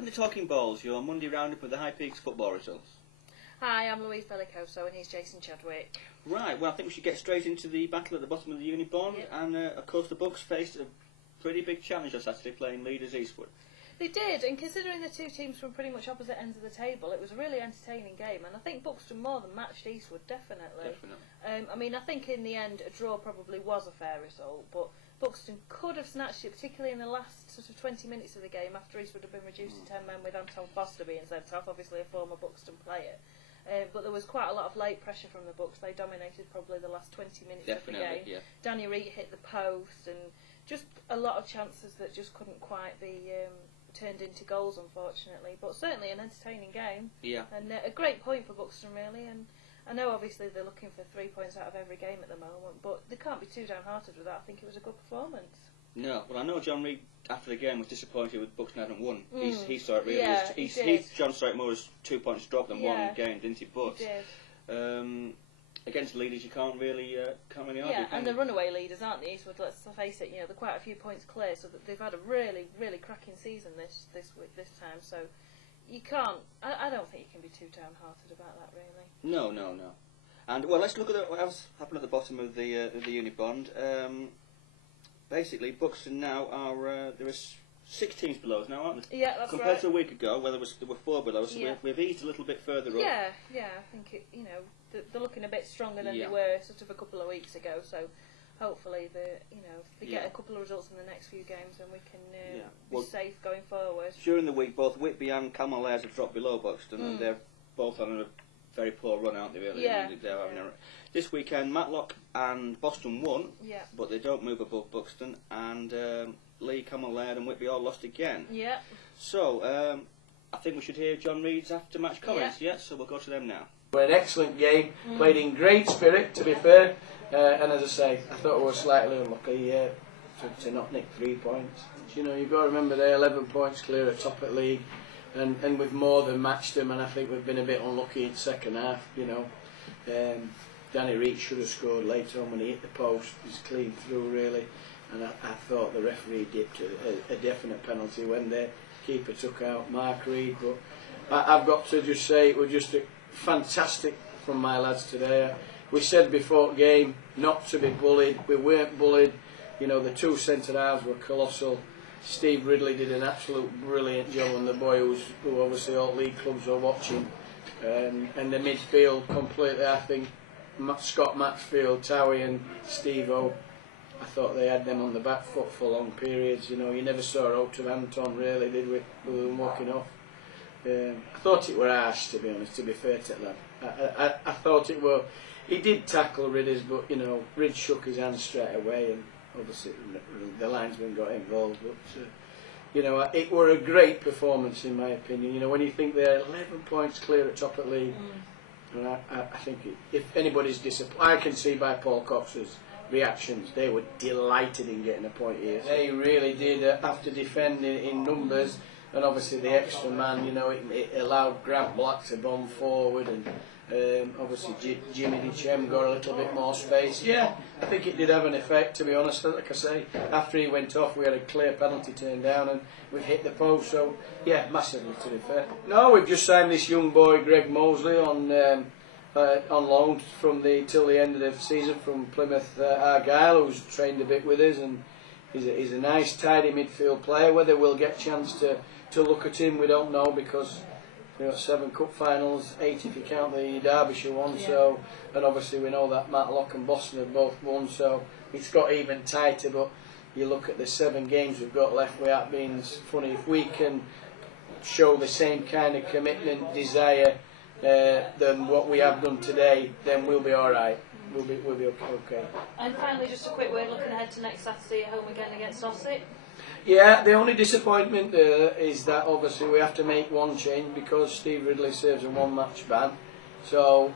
Welcome to Talking Balls, your Monday roundup of the High Peaks football results. Hi, I'm Louise Bellicoso and he's Jason Chadwick. Right, well I think we should get straight into the battle at the bottom of the Unibond, and of course the Bucks faced a pretty big challenge on Saturday playing leaders Eastwood. They did, and considering the two teams from pretty much opposite ends of the table, it was a really entertaining game, and I think Buxton more than matched Eastwood, definitely. I mean, I think in the end a draw probably was a fair result, but Buxton could have snatched it, particularly in the last sort of 20 minutes of the game after Eastwood had been reduced to 10 men with Anton Foster being sent off, obviously a former Buxton player. But there was quite a lot of late pressure from the Bucks. They dominated probably the last 20 minutes of the game. Yeah. Danny Reed hit the post, and just a lot of chances that just couldn't quite be turned into goals, unfortunately. But certainly an entertaining game. Yeah. And a great point for Buxton, really. And I know obviously they're looking for 3 points out of every game at the moment, but they can't be too downhearted with that. I think it was a good performance. No, well I know John Reid after the game was disappointed with Buxton hadn't won. He saw it really. Yeah, John saw it more as 2 points drop than one game, didn't he? But he did. Against leaders you can't really argue. Yeah, and the runaway leaders, aren't they, Eastwood? Let's face it. You know, they're quite a few points clear, so that they've had a really, really cracking season this time. So you can't. I don't think you can be too downhearted about that, really. No. And well, let's look at what else happened at the bottom of the Unibond. Basically, Buxton now are there are 6 teams below us now, aren't there? Yeah, that's Compared right. to a week ago, where there were 4 below us, so we've eased a little bit further up. Yeah. I think they're looking a bit stronger than they were sort of a couple of weeks ago. So hopefully if they get a couple of results in the next few games, then we can be safe going forward. During the week, both Whitby and Camelaires have dropped below Buxton, and they're both on a very poor run, aren't they? Really? Yeah. This weekend, Matlock and Boston won, but they don't move above Buxton, and Lee, Camelaire and Whitby all lost again. Yeah. So I think we should hear John Reid's after-match comments. Yeah. So we'll go to them now. An excellent game, played in great spirit, to be fair, and as I say, I thought we were slightly unlucky to not nick 3 points. You know, you've got to remember they're 11 points clear at top at league, and we've more than matched them, and I think we've been a bit unlucky in the second half. Danny Reed should have scored later on when he hit the post. He's clean through, really, and I thought the referee dipped a definite penalty when the keeper took out Mark Reed. But I've got to just say it was just fantastic from my lads today. We said before game not to be bullied. We weren't bullied. You know, the 2 centre halves were colossal. Steve Ridley did an absolute brilliant job on the boy who obviously all league clubs are watching. And the midfield completely, I think, Scott Maxfield, Towie and Steve-O, I thought they had them on the back foot for long periods. You know, you never saw out of Anton really, did we, with them walking off. I thought it were harsh, to be honest, to be fair to that. I thought it were. He did tackle Ridders, but you know, Rid shook his hand straight away, and obviously the linesman got involved. But you know, it were a great performance in my opinion. You know, when you think they're 11 points clear at top of league, and I think if anybody's disappointed, I can see by Paul Cox's reactions, they were delighted in getting a point here. They really did, after defending in numbers. And obviously the extra man, you know, it allowed Grant Black to bomb forward, and obviously Jimmy DeChem got a little bit more space. Yeah, I think it did have an effect, to be honest. Like I say, after he went off, we had a clear penalty turned down, and we've hit the post. So yeah, massively, to be fair. No, we've just signed this young boy, Greg Mosley, on loan till the end of the season from Plymouth Argyle, who's trained a bit with us, and he's a nice, tidy midfield player. Whether we'll get a chance to look at him, we don't know, because we've got 7 cup finals, 8 if you count the Derbyshire one. So, and obviously we know that Matlock and Boston have both won, so it's got even tighter. But you look at the 7 games we've got left without being funny. If we can show the same kind of commitment, desire than what we have done today, then we'll be all right. We'll be okay. And finally, just a quick word looking ahead to next Saturday at home again against Ossett. Yeah, the only disappointment there is that obviously we have to make one change because Steve Ridley serves a 1-match ban. So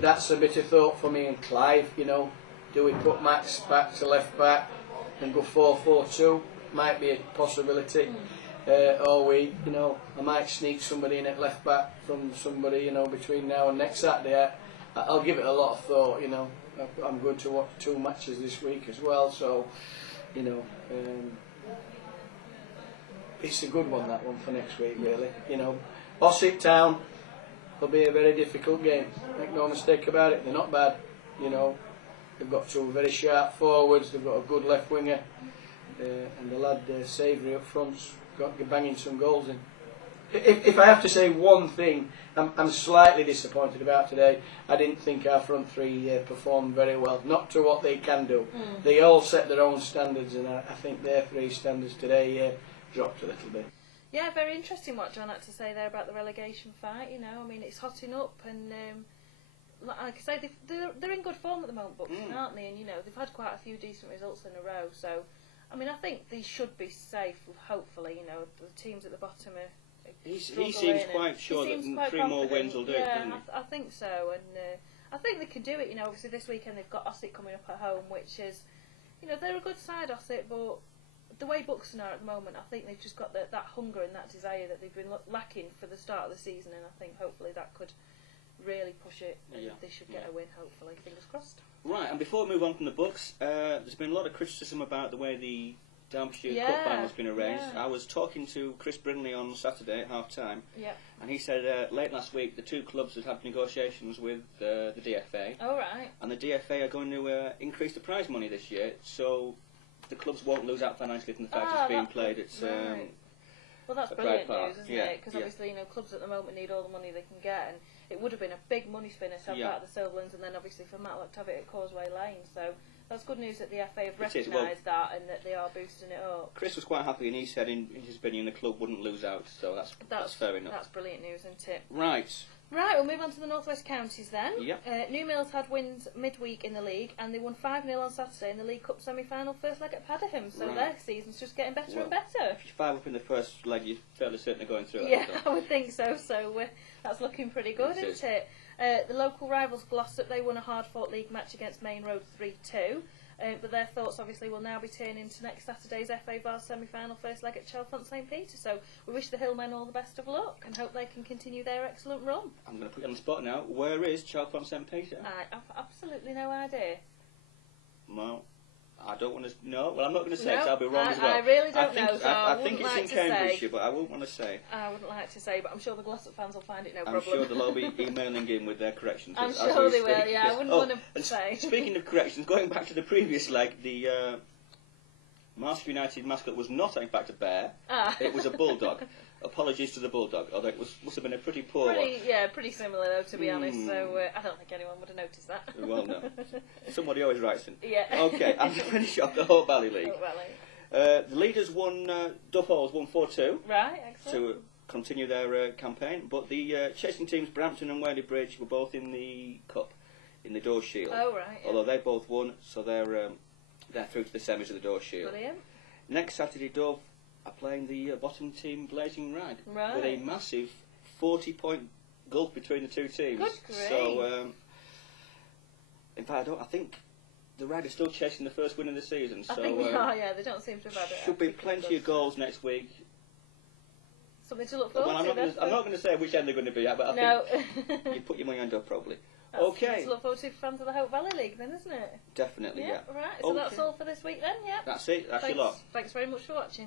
that's a bit of thought for me and Clive. You know, do we put Max back to left back and go 4-4-2? Might be a possibility. Or we, you know, I might sneak somebody in at left back from somebody, you know, between now and next Saturday. I'll give it a lot of thought. You know, I'm going to watch 2 matches this week as well. So, you know. it's a good one, that one, for next week, really. You know, Ossett Town will be a very difficult game. Make no mistake about it. They're not bad. You know, they've got two very sharp forwards. They've got a good left winger, and the lad Savoury up front's got banging some goals in. If I have to say one thing, I'm slightly disappointed about today. I didn't think our front three performed very well, not to what they can do. They all set their own standards, and I think their three standards today dropped a little bit. Yeah, very interesting what John had to say there about the relegation fight. You know, I mean, it's hotting up, and like I say, they're in good form at the moment, Buxton, aren't they? And you know, they've had quite a few decent results in a row. So, I mean, I think they should be safe. Hopefully, you know, the teams at the bottom are. He seems quite sure that 3 more wins will do it, doesn't he? I think so, and I think they can do it. You know, obviously this weekend they've got Ossett coming up at home, which is, you know, they're a good side, Ossett, but the way Buxton are at the moment, I think they've just got that hunger and that desire that they've been lacking for the start of the season, and I think hopefully that could really push it, and they should get a win, hopefully. Fingers crossed. Right, and before we move on from the books, there's been a lot of criticism about the way the Derbyshire Cup final has been arranged. I was talking to Chris Brindley on Saturday at half-time, and he said late last week the two clubs had negotiations with the DFA. Oh, right. And the DFA are going to increase the prize money this year, so the clubs won't lose out financially from the fact it's being played. It's well, that's brilliant news, isn't it? Because obviously, you know, clubs at the moment need all the money they can get, and it would have been a big money spinner to have that at the Silverlands, and then obviously for Matlock to have it at Causeway Lane. So that's good news that the FA have recognised that and that they are boosting it up. Chris was quite happy, and he said in his opinion the club wouldn't lose out, so that's fair enough. That's brilliant news, isn't it? Right. Right, we'll move on to the North West Counties then. Yep. New Mills had wins midweek in the league, and they won 5-0 on Saturday in the League Cup semi-final first leg at Padiham, so their season's just getting better and better. If you 5 up in the first leg, you're fairly certain of going through it. Yeah, I would think so, that's looking pretty good, isn't it? The local rivals Glossop, they won a hard-fought league match against Main Road 3-2. But their thoughts obviously will now be turning to next Saturday's FA Vase semi-final first leg at Chalfont St Peter. So we wish the Hillmen all the best of luck and hope they can continue their excellent run. I'm going to put you on the spot now. Where is Chalfont St Peter? I have absolutely no idea. Well, I don't want to know. Well, I'm not going to say because I'll be wrong as well. I really don't know, so I think wouldn't it's like in to Cambridgeshire, say. but I wouldn't want to say. I wouldn't like to say, but I'm sure the Glossop fans will find it no I'm problem. sure they'll all be emailing in with their corrections. I'm sure they will, I wouldn't want to say. Speaking of corrections, going back to the previous leg, the Marshall United mascot was not in fact a bear. It was a bulldog. Apologies to the bulldog, although it must have been a pretty poor one. Yeah, pretty similar though, to be honest, so I don't think anyone would have noticed that. Well, no. Somebody always writes in. Yeah. Okay, and to finish off the Hope Valley League. Hope Valley. The leaders won, Duff Halls won 4-2. Right, excellent. To continue their campaign, but the chasing teams Brampton and Whaley Bridge were both in the Cup, in the Door Shield. Oh, right. Although they both won, so they're through to the semis of the Door Shield. Brilliant. Next Saturday, Dove are playing the bottom team Blazing Rag with a massive 40-point gulf between the two teams. Good grief. So, in fact, I think the Rag are still chasing the first win of the season. I think they are, they don't seem to have had it. Should be plenty of goals next week. Something to look forward to. I'm not going to say which end they're going to be at, but I think you put your money on Dove probably. That's okay. To look forward to for fans of the Hope Valley League then, isn't it? Definitely, yeah. Right, so that's all for this week then, That's it. That's your lot. Thanks very much for watching.